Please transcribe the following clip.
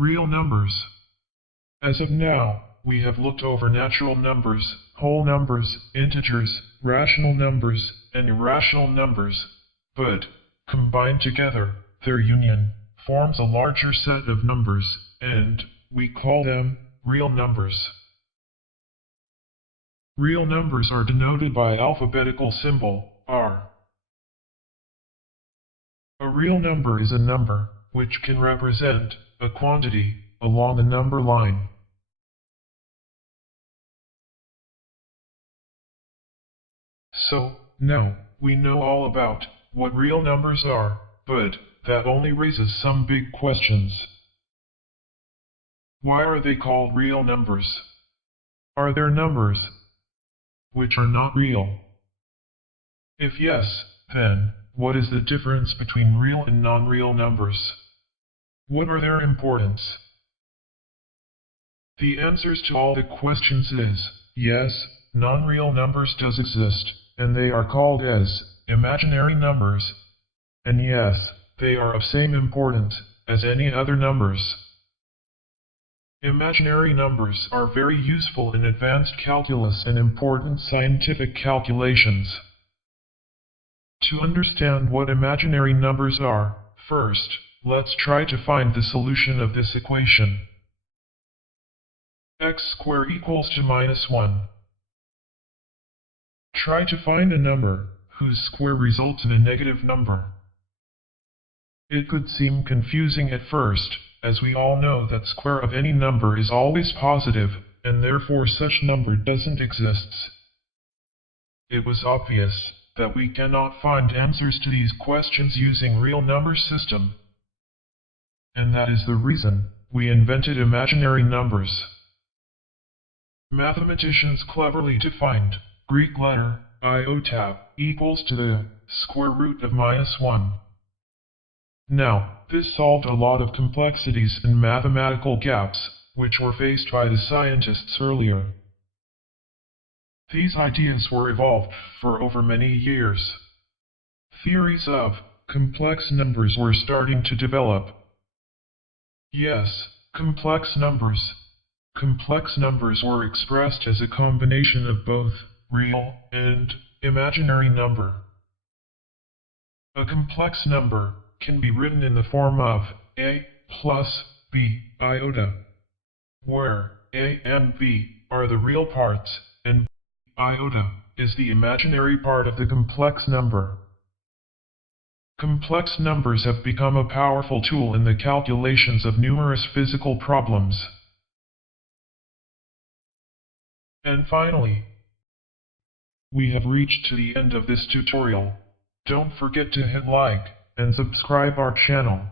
Real numbers. As of now, we have looked over natural numbers, whole numbers, integers, rational numbers, and irrational numbers. But, combined together, their union forms a larger set of numbers, and we call them real numbers. Real numbers are denoted by alphabetical symbol R. A real number is a number which can represent a quantity along the number line. So, now, we know all about what real numbers are, but that only raises some big questions. Why are they called real numbers? Are there numbers which are not real? If yes, then, what is the difference between real and non-real numbers? What are their importance? The answers to all the questions is, yes, non-real numbers does exist, and they are called as imaginary numbers. And yes, they are of same importance as any other numbers. Imaginary numbers are very useful in advanced calculus and important scientific calculations. To understand what imaginary numbers are, first, let's try to find the solution of this equation. X squared equals to -1. Try to find a number whose square results in a negative number. It could seem confusing at first, as we all know that square of any number is always positive, and therefore such number doesn't exist. It was obvious that we cannot find answers to these questions using real number system. And that is the reason we invented imaginary numbers. Mathematicians cleverly defined Greek letter iota equals to the square root of -1. Now, this solved a lot of complexities and mathematical gaps, which were faced by the scientists earlier. These ideas were evolved for over many years. Theories of complex numbers were starting to develop. Yes, complex numbers. Complex numbers were expressed as a combination of both real and imaginary number. A complex number can be written in the form of a plus b iota, where a and b are the real parts, and iota is the imaginary part of the complex number. Complex numbers have become a powerful tool in the calculations of numerous physical problems. And finally, we have reached to the end of this tutorial. Don't forget to hit like and subscribe our channel.